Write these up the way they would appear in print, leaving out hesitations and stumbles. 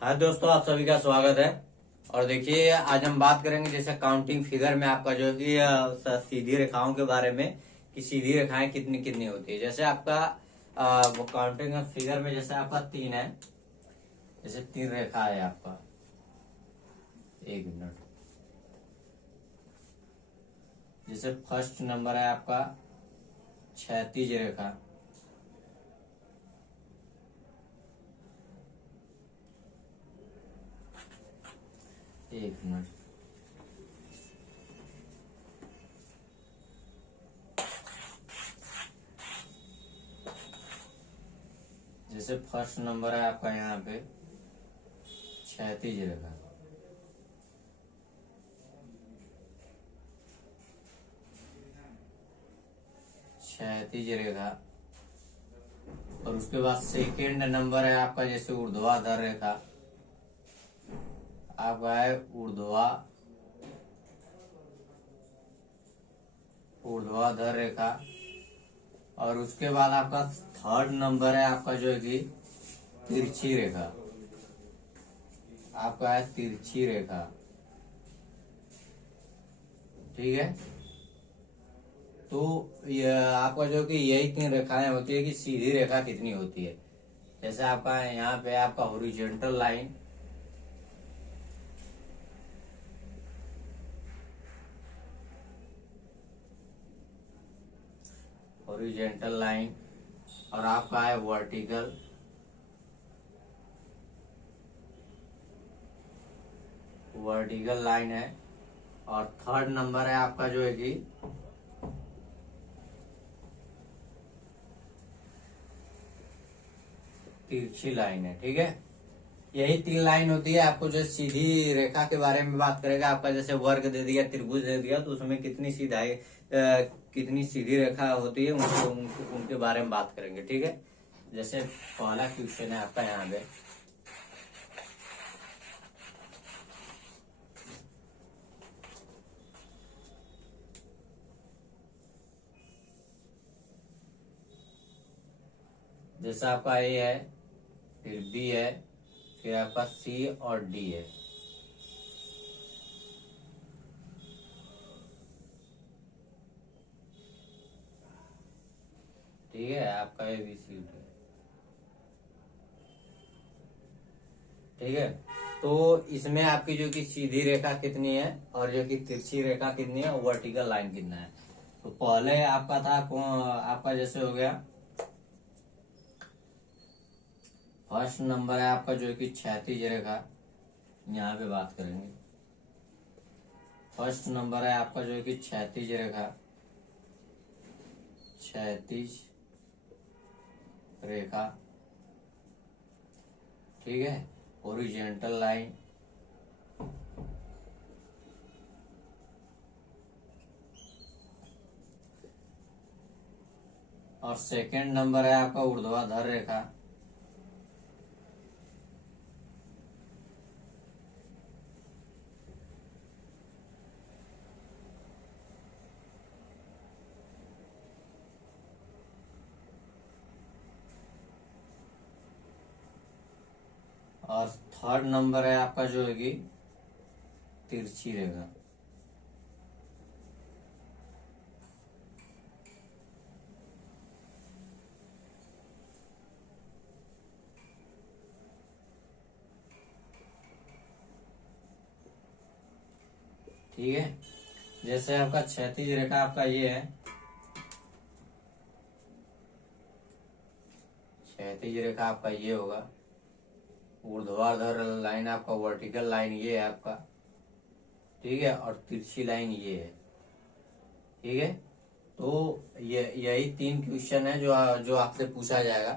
हाँ दोस्तों, आप सभी का स्वागत है। और देखिए, आज हम बात करेंगे जैसे काउंटिंग फिगर में आपका जो है कि सीधी रेखाओं के बारे में, कि सीधी रेखाएं कितनी कितनी होती है। जैसे आपका वो काउंटिंग फिगर में जैसे आपका 3 है, जैसे 3 रेखा है आपका। एक मिनट। जैसे फर्स्ट नंबर है आपका क्षैतिज रेखा। एक मिनट। जैसे फर्स्ट नंबर है आपका यहाँ पे क्षैतिज रेखा। क्षैतिज रेखा। और उसके बाद सेकेंड नंबर है आपका जैसे ऊर्ध्वाधर रेखा। आपका है ऊर्ध्वाधर रेखा। और उसके बाद आपका थर्ड नंबर है आपका जो है कि तिरछी रेखा। आपका है तिरछी रेखा। ठीक है। तो ये आपका जो कि यही 3 रेखाएं होती है कि सीधी रेखा कितनी होती है। जैसे आपका यहाँ पे आपका हॉरिजॉन्टल लाइन, और आपका है वर्टिकल लाइन है। और थर्ड नंबर है आपका जो है कि तिरछी लाइन है। ठीक है। यही 3 लाइन होती है। आपको जो सीधी रेखा के बारे में बात करेगा, आपका जैसे वर्ग दे दिया, त्रिभुज दे दिया, तो उसमें कितनी सीधी रेखा होती है, उनके बारे में बात करेंगे। ठीक है। जैसे पहला क्वेश्चन है आपका यहाँ पे। जैसा आपका ए है, फिर बी है, फिर आपका सी और डी है। ठीक है। आपका ए बी सी डी। ठीक है। तो इसमें आपकी जो कि सीधी रेखा कितनी है और जो कि तिरछी रेखा कितनी है, वर्टिकल लाइन कितना है। तो पहले आपका था आपका जैसे हो गया फर्स्ट नंबर है आपका जो कि क्षैतिज रेखा। यहाँ पे बात करेंगे। फर्स्ट नंबर है आपका जो कि क्षैतिज रेखा। क्षैतिज रेखा। ठीक है। Horizontal line. और सेकंड नंबर है आपका ऊर्ध्वाधर रेखा। और थर्ड नंबर है आपका जो है कि तिरछी रेखा। ठीक है। जैसे आपका क्षैतिज रेखा आपका ये है, क्षैतिज रेखा आपका ये होगा। ऊर्ध्वाधर लाइन आपका वर्टिकल लाइन ये है आपका। ठीक है। और तिरछी लाइन ये है। ठीक है। तो यही 3 क्वेश्चन है जो जो आपसे पूछा जाएगा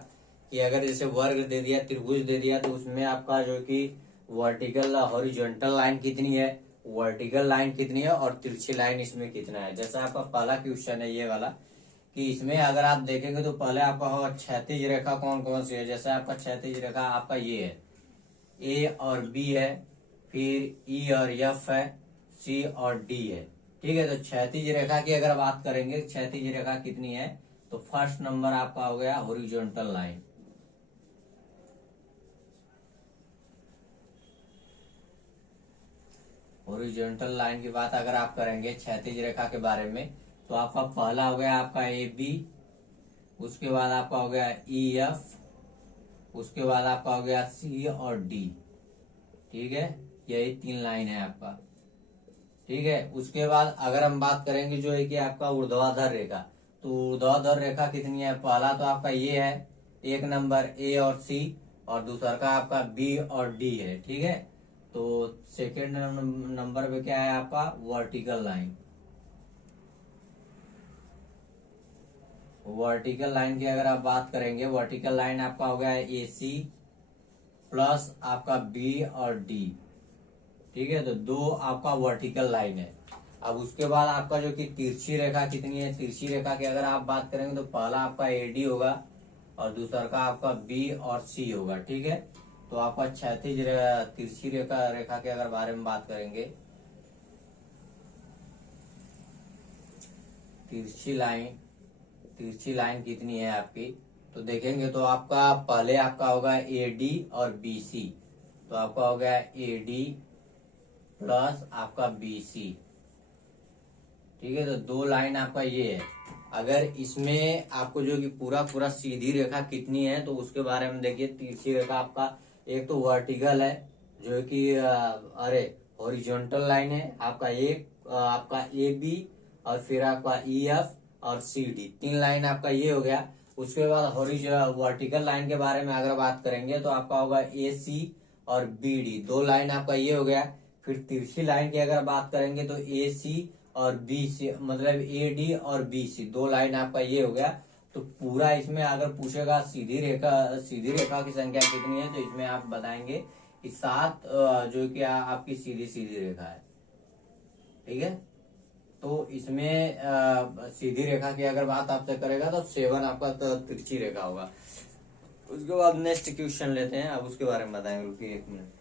कि अगर जैसे वर्ग दे दिया, त्रिभुज दे दिया, तो उसमें आपका जो कि वर्टिकल हॉरिजॉन्टल लाइन कितनी है, वर्टिकल लाइन कितनी है, और तिरछी लाइन इसमें कितना है। जैसा आपका पहला क्वेश्चन है ये वाला, कि इसमें अगर आप देखेंगे तो पहले आपका होगा क्षैतिज रेखा कौन कौन सी है। जैसे आपका क्षैतिज रेखा आपका ये है, ए और बी है, फिर ई और एफ है, सी और डी है। ठीक है। तो क्षैतिज रेखा की अगर बात करेंगे, क्षैतिज रेखा कितनी है, तो फर्स्ट नंबर आपका हो गया हॉरिजॉन्टल लाइन। हॉरिजॉन्टल लाइन की बात अगर आप करेंगे क्षैतिज रेखा के बारे में, तो आपका पहला हो गया आपका ए बी, उसके बाद आपका हो गया ई एफ, उसके बाद आपका हो गया सी और डी। ठीक है, यही 3 लाइन है आपका। ठीक है, उसके बाद अगर हम बात करेंगे जो है कि आपका ऊर्ध्वाधर रेखा, तो ऊर्ध्वाधर रेखा कितनी है? पहला तो आपका ये है, एक नंबर ए और सी, और दूसरा का आपका बी और डी है। ठीक है, तो सेकेंड नंबर पे क्या है आपका? Vertical line. वर्टिकल लाइन की अगर आप बात करेंगे, वर्टिकल लाइन आपका हो गया ए सी प्लस आपका बी और डी। ठीक है, तो 2 आपका वर्टिकल लाइन है। अब उसके बाद आपका जो कि तिरछी रेखा कितनी है? तिरछी रेखा की अगर आप बात करेंगे तो पहला आपका एडी होगा और दूसरा का आपका बी और सी होगा। ठीक है, तो आपका क्षैतिज तिरछी रेखा के अगर बारे में बात करेंगे, तिरछी लाइन, तिरछी लाइन कितनी है आपकी? तो देखेंगे तो आपका पहले आपका होगा ए डी और बी सी, तो आपका हो गया ए डी प्लस आपका बी सी। ठीक है, तो 2 लाइन आपका ये है। अगर इसमें आपको जो कि पूरा पूरा सीधी रेखा कितनी है, तो उसके बारे में देखिए। तिरछी रेखा आपका एक तो वर्टिकल है, जो कि अरे हॉरिजॉन्टल लाइन है आपका, एक आपका ए बी और फिर आपका ई एफ और सी डी, 3 लाइन आपका ये हो गया। उसके बाद वर्टिकल लाइन के बारे में अगर बात करेंगे तो आपका होगा ए सी और बी डी, 2 लाइन आपका ये हो गया। फिर तिरछी लाइन की अगर बात करेंगे तो ए सी और बी सी, मतलब ए डी और बी सी, 2 लाइन आपका ये हो गया। तो पूरा इसमें अगर पूछेगा सीधी रेखा की संख्या कितनी है, तो इसमें आप बताएंगे कि 7 जो कि आपकी सीधी सीधी रेखा है। ठीक है, तो इसमें सीधी रेखा की अगर बात आपसे करेगा तो 7 आपका तिरछी रेखा होगा। उसके बाद नेक्स्ट क्वेश्चन लेते हैं, अब उसके बारे में बताएंगे। रुकिए 1 मिनट।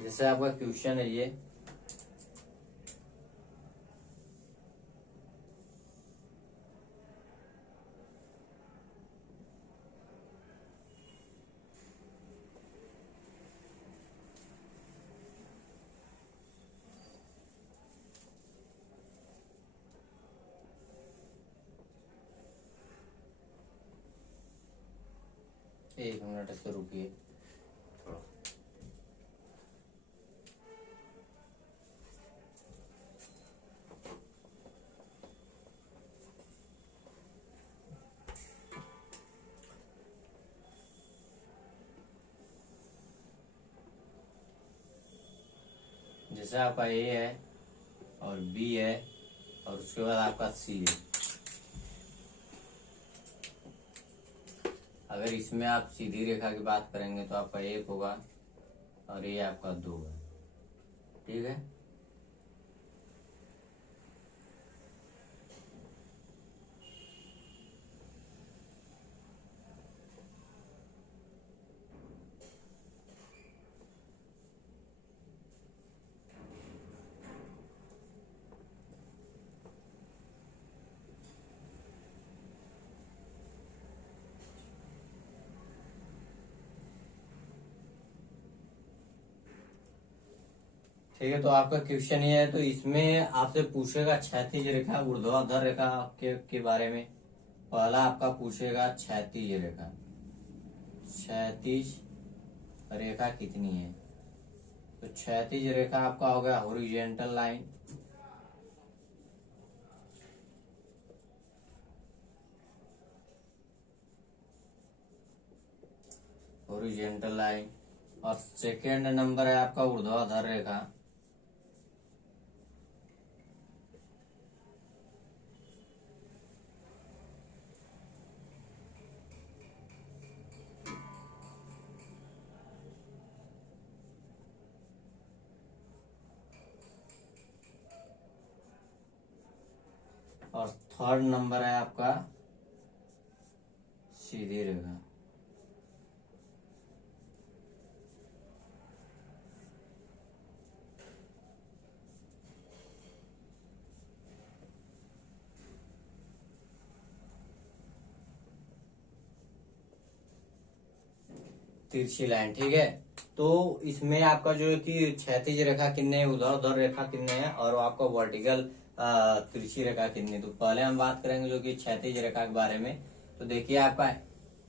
जैसे आपका क्वेश्चन है ये, एक मिनट से रुकिए थोड़ा। जैसे आपका ए है और बी है और उसके बाद आपका सी है। अगर इसमें आप सीधी रेखा की बात करेंगे तो आपका 1 होगा और ये आपका 2 है। ठीक है, ठीक है, तो आपका क्वेश्चन ये है, तो इसमें आपसे पूछेगा क्षैतिज रेखा ऊर्ध्वाधर रेखा के बारे में। पहला आपका पूछेगा क्षैतिज रेखा, क्षैतिज रेखा कितनी है? तो क्षैतिज रेखा आपका हो गया हॉरिजॉन्टल लाइन, हॉरिजॉन्टल लाइन। और सेकेंड नंबर है आपका ऊर्ध्वाधर रेखा, और थर्ड नंबर है आपका सीधी रेखा। तिरछी लाइन, ठीक है। तो इसमें आपका जो है कि क्षैतिज रेखा कितने है, उधर उधर रेखा कितने है, और आपका वर्टिकल तिरछी रेखा कितनी। तो पहले हम बात करेंगे जो कि क्षैतिज रेखा के बारे में। तो देखिए आपका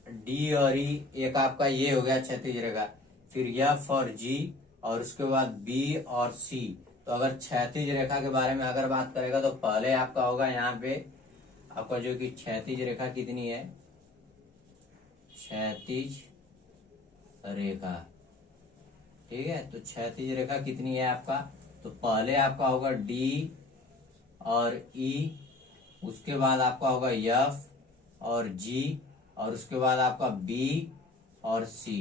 डी और ई, एक आपका ये हो गया क्षैतिज रेखा, फिर एफ और जी, और उसके बाद बी और सी। तो अगर क्षैतिज रेखा के बारे में अगर बात करेगा तो पहले आपका होगा यहाँ पे आपका जो कि क्षैतिज रेखा कितनी है, क्षैतिज रेखा, ठीक है। तो क्षैतिज रेखा कितनी है आपका, तो पहले आपका होगा डी और ई, उसके बाद आपका होगा एफ और जी, और उसके बाद आपका बी और सी,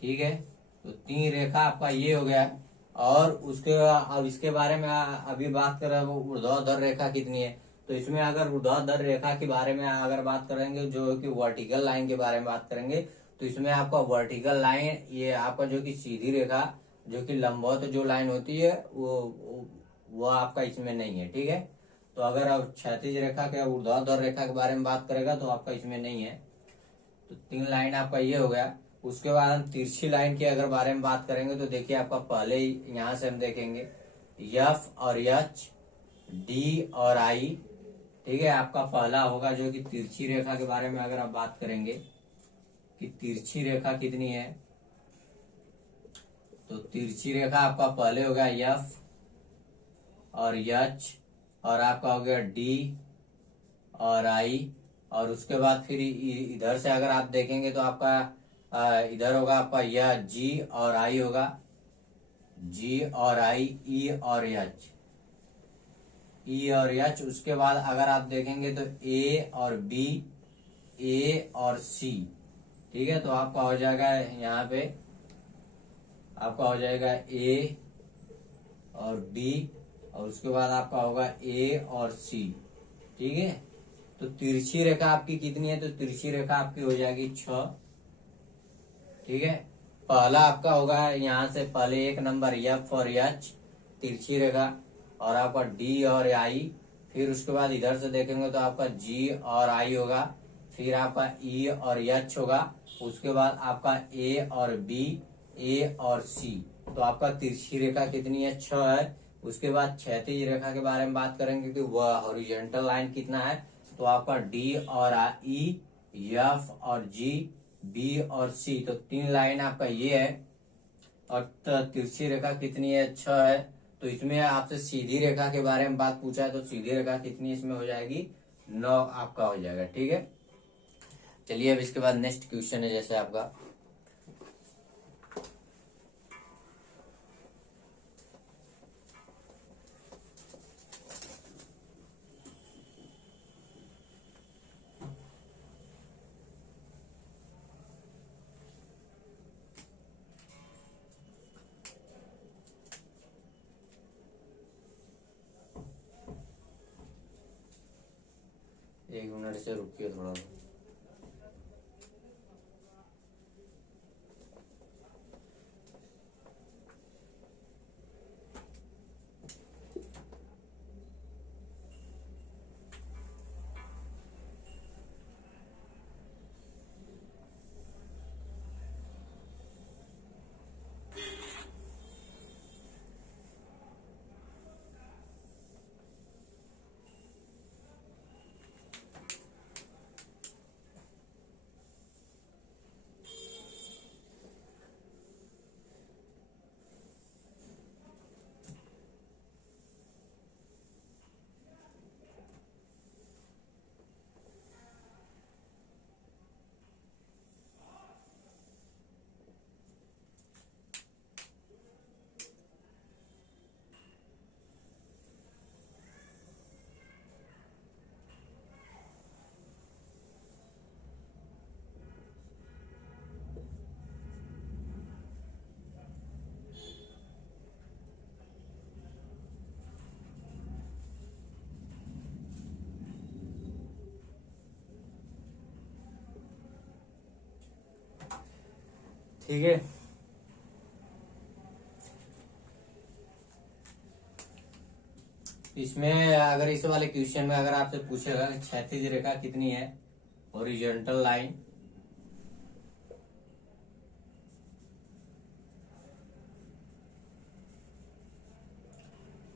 ठीक है। तो तीन रेखा आपका ये हो गया। और उसके अब इसके बारे में अभी बात कर रहे हैं वो ऊर्ध्वाधर रेखा कितनी है। तो इसमें अगर ऊर्ध्वाधर रेखा के बारे में अगर बात करेंगे, जो कि वर्टिकल लाइन के बारे में बात करेंगे, तो इसमें आपका वर्टिकल लाइन ये आपका जो कि सीधी रेखा, जो कि लंबवत जो लाइन होती है वो आपका इसमें नहीं है, ठीक है। तो अगर आप क्षैतिज रेखा के ऊर्ध्वाधर रेखा के बारे में बात करेगा तो आपका इसमें नहीं है। तो तीन लाइन आपका ये हो गया। उसके बाद हम तिरछी लाइन के अगर बारे में बात करेंगे तो देखिए आपका पहले यहाँ से हम देखेंगे एफ और एच, डी और आई, ठीक है। आपका पहला होगा जो कि तिरछी रेखा के बारे में अगर आप बात करेंगे कि तिरछी रेखा कितनी है, तो तिरछी रेखा आपका पहले होगा एफ और एच, और आपका हो गया डी और आई, और उसके बाद फिर इधर से अगर आप देखेंगे तो आपका इधर होगा आपका यह जी और आई होगा, जी और आई, ई और एच, ई और एच। उसके बाद अगर आप देखेंगे तो ए और बी, ए और सी, ठीक है। तो आपका हो जाएगा यहाँ पे आपका हो जाएगा ए और बी, और उसके बाद आपका होगा ए और सी, ठीक है। तो तिरछी रेखा आपकी कितनी है, तो तिरछी रेखा आपकी हो जाएगी 6, ठीक है। पहला आपका होगा यहाँ से पहले एक नंबर एफ और एच तिरछी रेखा, और आपका डी और आई, फिर उसके बाद इधर से देखेंगे तो आपका जी और आई होगा, फिर आपका ई और एच होगा, उसके बाद आपका ए और बी, ए और सी। तो आपका तिरछी रेखा कितनी है, 6 है। उसके बाद क्षैतिज रेखा के बारे में बात करेंगे कि वह हॉरिजॉन्टल लाइन कितना है, तो आपका डी और ई, एफ और जी, बी और सी। तो तीन लाइन आपका ये है। और तिरछी रेखा कितनी है, 6 है। तो इसमें आपसे सीधी रेखा के बारे में बात पूछा है, तो सीधी रेखा कितनी इसमें हो जाएगी, 9 आपका हो जाएगा, ठीक है। चलिए अब इसके बाद नेक्स्ट क्वेश्चन है जैसे आपका एक मिनट से रुकिए थोड़ा। ठीक है। इसमें अगर इस वाले क्वेश्चन में अगर आपसे पूछेगा कि क्षैतिज रेखा कितनी है, हॉरिजॉन्टल लाइन,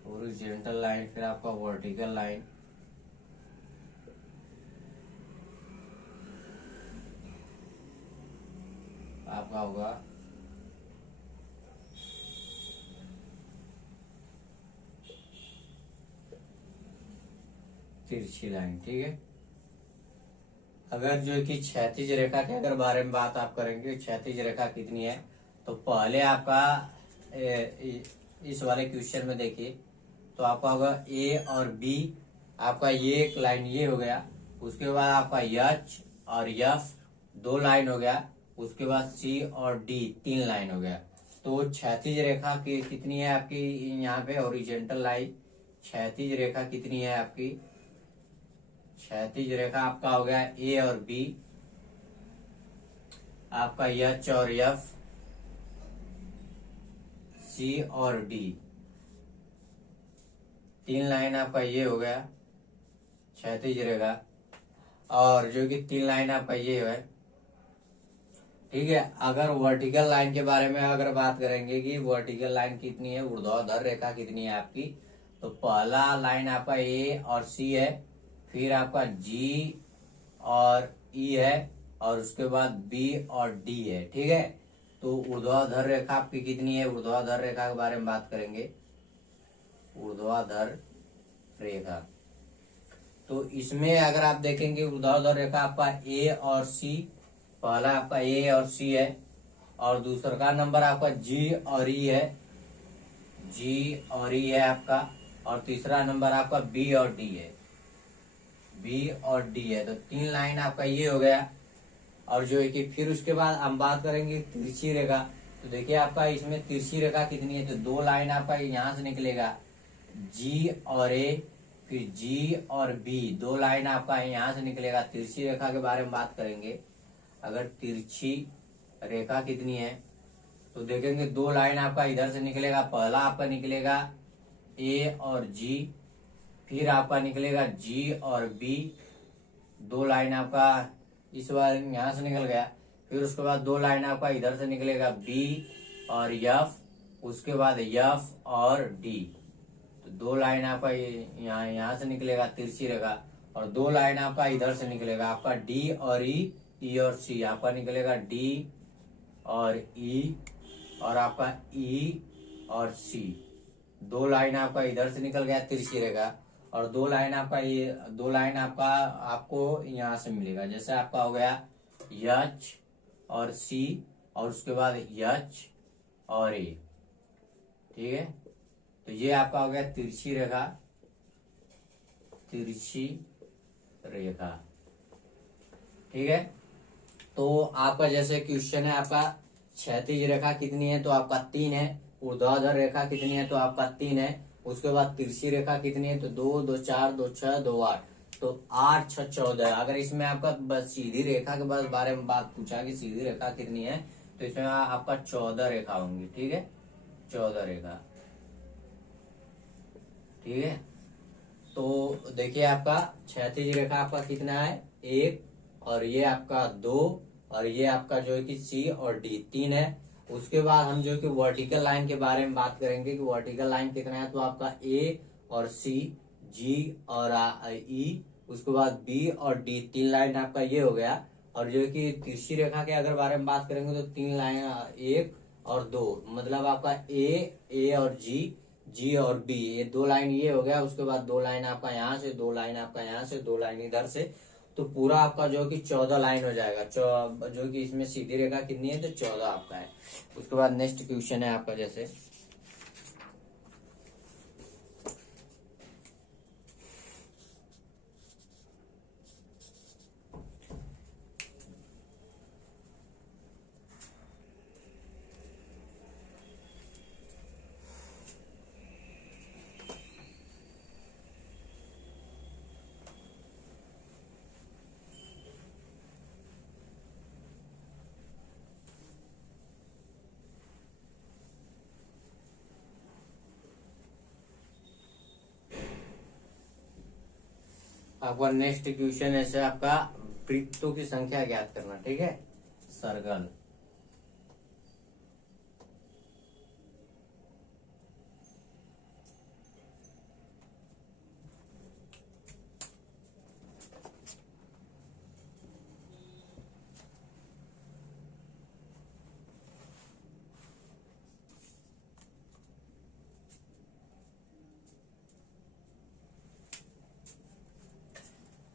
हॉरिजॉन्टल लाइन, फिर आपका वर्टिकल लाइन, आपका होगा तिरछी लाइन। ठीक है। अगर जो कि क्षैतिज रेखा के अगर बारे में बात आप करेंगे, क्षैतिज रेखा कितनी है, तो पहले आपका इस वाले क्वेश्चन में देखिए, तो आपका होगा ए और बी, आपका ये एक लाइन ये हो गया, उसके बाद आपका एच और एफ 2 लाइन हो गया, उसके बाद सी और डी 3 लाइन हो गया। तो क्षैतिज रेखा की कितनी है आपकी यहाँ पे, हॉरिजॉन्टल लाइन, क्षैतिज रेखा कितनी है आपकी, क्षैतिज रेखा आपका हो गया ए और बी, आपका एच और एफ, सी और डी, 3 लाइन आपका ये हो गया क्षैतिज रेखा, और जो कि 3 लाइन आपका ये है। ठीक है। अगर वर्टिकल लाइन के बारे में अगर बात करेंगे कि वर्टिकल लाइन कितनी है, ऊर्ध्वाधर रेखा कितनी है आपकी, तो पहला लाइन आपका ए और सी है, फिर आपका जी और ई है, और उसके बाद बी और डी है। ठीक है। तो ऊर्ध्वाधर रेखा आपकी कितनी है, ऊर्ध्वाधर रेखा के बारे में बात करेंगे, ऊर्ध्वाधर रेखा, तो इसमें अगर आप देखेंगे ऊर्ध्वाधर रेखा आपका ए और सी, पहला आपका ए और सी है, और दूसरा का नंबर आपका जी और ई है, जी और ई है आपका, और तीसरा नंबर आपका बी और डी है, बी और डी है। तो 3 लाइन आपका ये हो गया। और जो है कि फिर उसके बाद हम बात करेंगे तिरछी रेखा, तो देखिए आपका इसमें तिरछी रेखा कितनी है, तो 2 लाइन आपका यहाँ से निकलेगा, जी और ए, फिर जी और बी, 2 लाइन आपका यहाँ से निकलेगा। तिरछी रेखा के बारे में बात करेंगे, अगर तिरछी रेखा कितनी है, तो देखेंगे 2 लाइन आपका इधर से निकलेगा, पहला आपका निकलेगा ए और जी, फिर आपका निकलेगा जी और बी, 2 लाइन आपका इस बार यहाँ से निकल गया, फिर उसके बाद 2 लाइन आपका इधर से निकलेगा बी और एफ, उसके बाद एफ और डी, तो 2 लाइन आपका यहाँ से निकलेगा तिरछी रेखा, और 2 लाइन आपका इधर से निकलेगा आपका डी और ई और सी, आपका निकलेगा डी और ई, और आपका ई और सी, 2 लाइन आपका इधर से निकल गया तिरछी रेखा, और 2 लाइन आपका ये 2 लाइन आपका आपको यहाँ से मिलेगा, जैसे आपका हो गया एच और सी, और उसके बाद एच और ए। ठीक है। तो ये आपका हो गया तिरछी रेखा, तिरछी रेखा। ठीक है। तो आपका जैसे क्वेश्चन है आपका क्षैतिज रेखा कितनी है, तो आपका 3 है, ऊर्ध्वाधर रेखा कितनी है, तो आपका 3 है, उसके बाद तिरछी रेखा कितनी है, तो 2, 2, 4, 2, 6, 2, 8, तो 8, 6, 14। अगर इसमें आपका बस सीधी रेखा के बारे में बात पूछा कि सीधी रेखा कितनी है, तो इसमें आपका 14 रेखा होंगी। ठीक है, 14 रेखा। ठीक है। तो देखिए आपका क्षैतिज रेखा आपका कितना है, 1, और ये आपका 2, और ये आपका जो है कि सी और डी 3 है। उसके बाद हम जो कि वर्टिकल लाइन के बारे में बात करेंगे कि वर्टिकल लाइन कितना है, तो आपका ए और सी, जी और ई, उसके बाद बी और डी, 3 लाइन आपका ये हो गया। और जो कि तिरछी रेखा के अगर बारे में बात करेंगे तो 3 लाइन, 1 और 2, मतलब आपका ए और जी और बी, ये 2 लाइन ये हो गया। उसके बाद 2 लाइन आपका यहाँ से, 2 लाइन आपका यहाँ से, 2 लाइन इधर से, तो पूरा आपका जो कि 14 लाइन हो जाएगा। जो कि इसमें सीधी रेखा कितनी है, तो 14 आपका है। उसके बाद नेक्स्ट क्वेश्चन है आपका जैसे आपका नेक्स्ट क्वेश्चन ऐसे आपका वृत्तों की संख्या ज्ञात करना, ठीक है। सर्कल,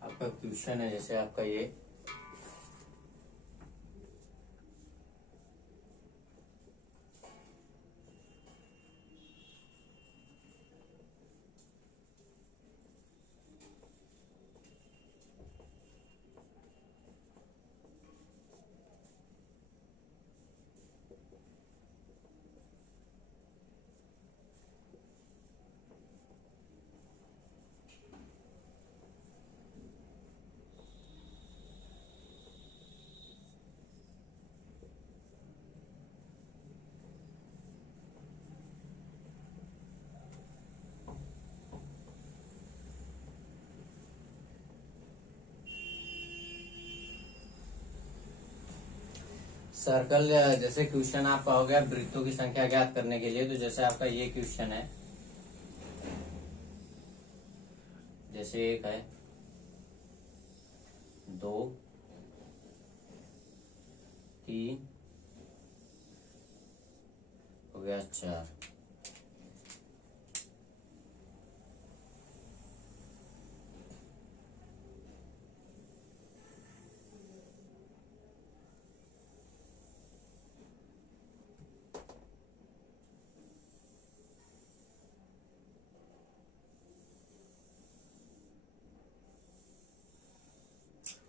आपका क्वेश्चन है जैसे आपका ये सर्कल, जैसे क्वेश्चन आपका हो गया वृत्तों की संख्या ज्ञात करने के लिए, तो जैसे आपका ये क्वेश्चन है, जैसे एक है, दो, तीन, हो गया चार।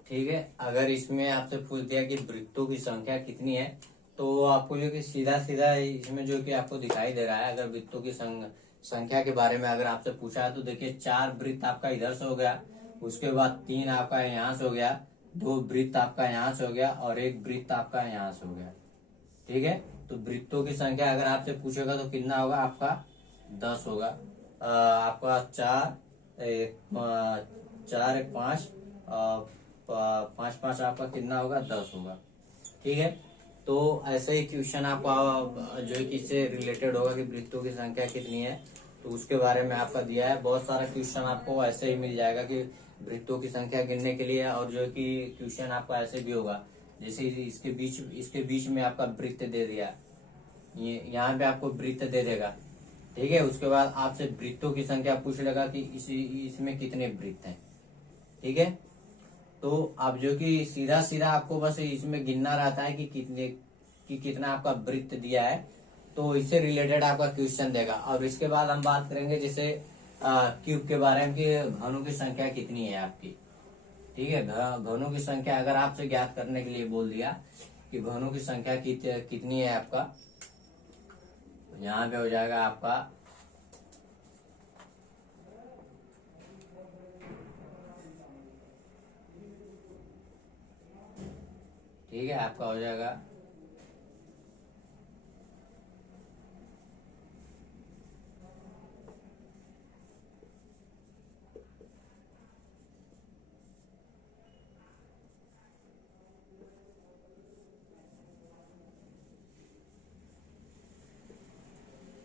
ठीक है, अगर इसमें आपसे पूछ दिया कि वृत्तों की संख्या कितनी है, तो आपको जो कि सीधा सीधा इसमें जो कि आपको दिखाई दे रहा है, अगर वृत्तों की संख्या के बारे में अगर आपसे पूछा है, तो देखिए चार वृत्त आपका इधर से हो गया, उसके बाद तीन आपका यहाँ से हो गया, दो वृत्त आपका यहाँ से हो गया, और एक वृत्त आपका यहाँ से हो गया। ठीक है, तो वृत्तों की संख्या अगर आपसे पूछेगा तो कितना होगा आपका 10 होगा। आपका चार एक चार एक पाँच, पाँच पाँच आपका कितना होगा 10 होगा। ठीक है, तो ऐसे ही क्वेश्चन आपका जो है कि इससे रिलेटेड होगा कि वृत्तों की संख्या कितनी है, तो उसके बारे में आपका दिया है। बहुत सारा क्वेश्चन आपको ऐसे ही मिल जाएगा कि वृत्तों की संख्या गिनने के लिए, और जो है कि क्वेश्चन आपका ऐसे भी होगा, जैसे इसके बीच में आपका वृत्त दे दिया, ये यहाँ पे आपको वृत्त दे देगा। ठीक है, उसके बाद आपसे वृत्तों की संख्या पूछ लेगा कि इसमें कितने वृत्त हैं। ठीक है, तो आप जो कि सीधा सीधा आपको बस इसमें गिनना रहता है कि कितना आपका वृत्त दिया है, तो इससे रिलेटेड आपका क्वेश्चन देगा। और इसके बाद हम बात करेंगे जैसे क्यूब के बारे में कि घनों की संख्या कितनी है आपकी। ठीक है, घनों की संख्या अगर आपसे ज्ञात करने के लिए बोल दिया कि घनों की संख्या कितनी है आपका, यहाँ पे हो जाएगा आपका ठीक है, आपका हो जाएगा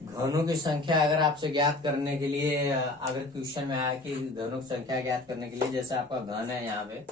घनों की संख्या अगर आपसे ज्ञात करने के लिए अगर क्वेश्चन में आया कि घनों की संख्या ज्ञात करने के लिए, जैसे आपका घन है यहाँ पे,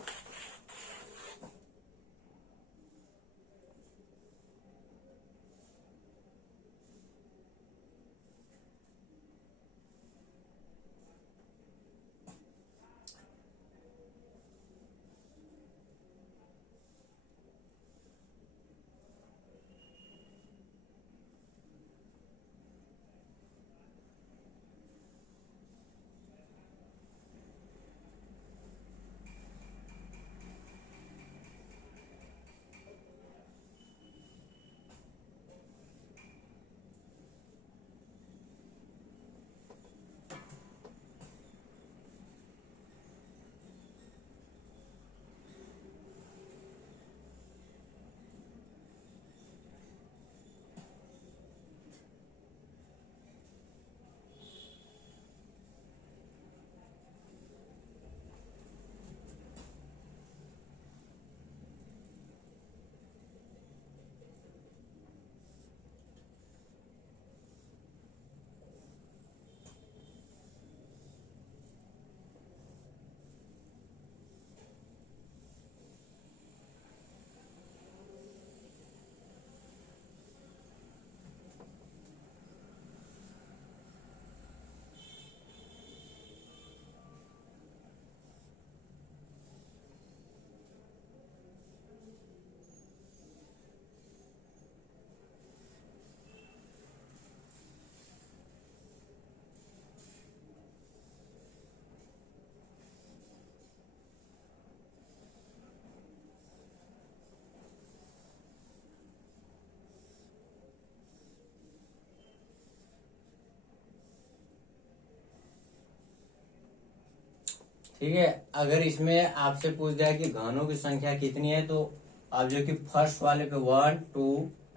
ठीक है। अगर इसमें आपसे पूछ दिया कि घनों की संख्या कितनी है, तो आप जो कि फर्स्ट वाले पे 1 2,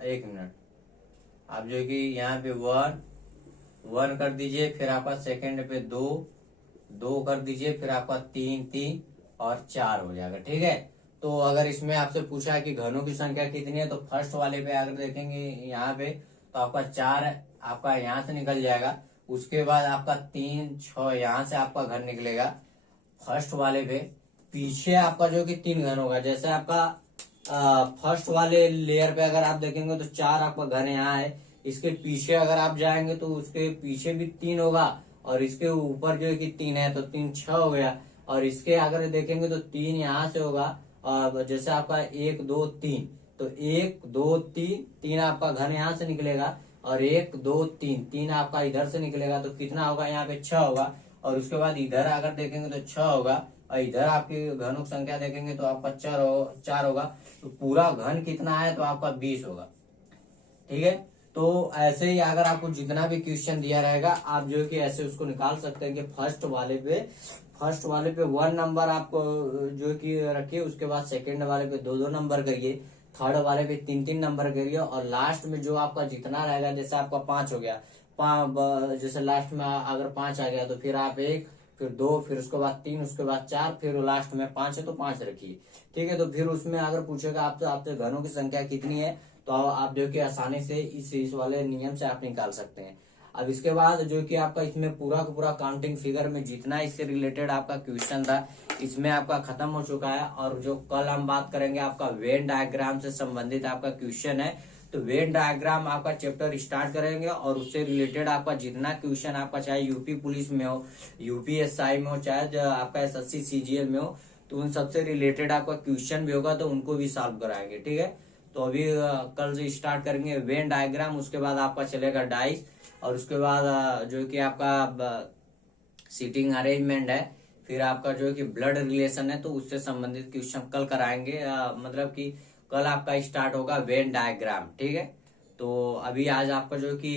एक मिनट, आप जो कि यहाँ पे 1 कर दीजिए, फिर आपका सेकंड पे 2 कर दीजिए, फिर आपका 3 और 4 हो जाएगा। ठीक है। तो अगर इसमें आपसे पूछा है कि घनों की संख्या कितनी है, तो फर्स्ट वाले पे अगर देखेंगे यहाँ पे, तो आपका 4 आपका यहाँ से निकल जाएगा। उसके बाद आपका 3 6 यहाँ से आपका घन निकलेगा फर्स्ट वाले पे। पीछे आपका जो कि 3 घन होगा, जैसे आपका फर्स्ट वाले लेयर पे अगर आप देखेंगे तो 4 आपका घन यहाँ है। इसके पीछे अगर आप जाएंगे तो उसके पीछे भी 3 होगा, और इसके ऊपर जो है कि 3 है, तो 3 6 हो गया। और इसके अगर देखेंगे तो 3 यहाँ से होगा, और जैसे आपका 1 2 3, तो 1 2 3 आपका घन यहाँ से निकलेगा, और 1 2 3 आपका इधर से निकलेगा, तो कितना होगा यहाँ पे 6 होगा। और उसके बाद इधर अगर देखेंगे तो 6 होगा, और इधर आपकी घनों की संख्या देखेंगे तो आपका 4 होगा। तो पूरा घन कितना है, तो आपका 20 होगा। ठीक है। तो ऐसे ही अगर आपको जितना भी क्वेश्चन दिया रहेगा, आप जो कि ऐसे उसको निकाल सकते हैं कि फर्स्ट वाले पे 1 नंबर आपको जो कि रखिए, उसके बाद सेकंड वाले पे 2 नंबर करिए, थर्ड वाले पे 3 नंबर करिए, और लास्ट में जो आपका जितना रहेगा, जैसे आपका 5 हो गया, जैसे लास्ट में अगर 5 आ गया, तो फिर आप 1 फिर 2 फिर उसके बाद 3 उसके बाद 4 फिर लास्ट में 5 है तो 5 रखिए। ठीक है। तो फिर उसमें अगर पूछेगा आपसे घनों की संख्या कितनी है, तो आप जो कि आसानी से इस वाले नियम से आप निकाल सकते हैं। अब इसके बाद जो कि आपका इसमें पूरा का पूरा काउंटिंग फिगर में जितना इससे रिलेटेड आपका क्वेश्चन था, इसमें आपका खत्म हो चुका है। और जो कल हम बात करेंगे आपका वेन डायग्राम से संबंधित आपका क्वेश्चन है, तो वेन डायग्राम आपका चैप्टर स्टार्ट करेंगे, और उससे रिलेटेड आपका जितना क्वेश्चन आपका, चाहे यूपी पुलिस में हो, यूपीएसआई में हो, चाहे आपका एसएससी सीजीएल में हो, तो उन सबसे रिलेटेड आपका क्वेश्चन भी होगा, तो उनको भी सॉल्व कराएंगे। ठीक है। तो अभी कल से स्टार्ट करेंगे वेन डायग्राम, उसके बाद आपका चलेगा डाइस, और उसके बाद जो कि आपका सीटिंग अरेंजमेंट है, फिर आपका जो कि ब्लड रिलेशन है, तो उससे संबंधित क्वेश्चन कल कराएंगे। मतलब कि कल आपका स्टार्ट होगा वेन डायग्राम। ठीक है। तो अभी आज आपका जो कि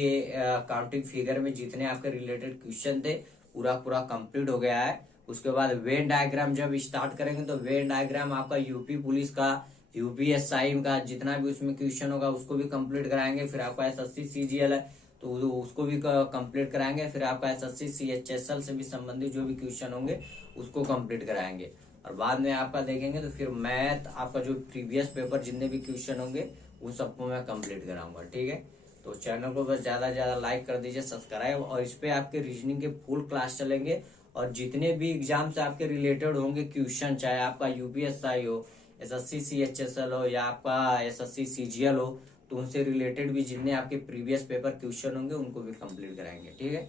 काउंटिंग फिगर में जितने आपके रिलेटेड क्वेश्चन थे पूरा पूरा कंप्लीट हो गया है। उसके बाद वेन डायग्राम जब स्टार्ट करेंगे, तो वेन डायग्राम आपका यूपी पुलिस का, यूपीएसआई का जितना भी उसमें क्वेश्चन होगा उसको भी कंप्लीट कराएंगे। फिर आपका एसएससी सीजीएल है तो उसको भी कंप्लीट कराएंगे। फिर आपका एसएससी सीएचएसएल से भी संबंधित जो भी क्वेश्चन होंगे उसको कंप्लीट कराएंगे। और बाद में आपका देखेंगे तो फिर मैथ आपका जो प्रीवियस पेपर जितने भी क्वेश्चन होंगे उन सबको मैं कंप्लीट कराऊंगा। ठीक है। तो चैनल को बस ज्यादा से ज्यादा लाइक कर दीजिए, सब्सक्राइब, और इस पे आपके रीजनिंग के फुल क्लास चलेंगे। और जितने भी एग्जाम से आपके रिलेटेड होंगे क्वेश्चन, चाहे आपका यूपीएसआई हो, एसएससी सीएचएसएल हो, या आपका एसएससी सीजीएल हो, तो उनसे रिलेटेड भी जितने आपके प्रीवियस पेपर क्वेश्चन होंगे उनको भी कंप्लीट कराएंगे। ठीक है।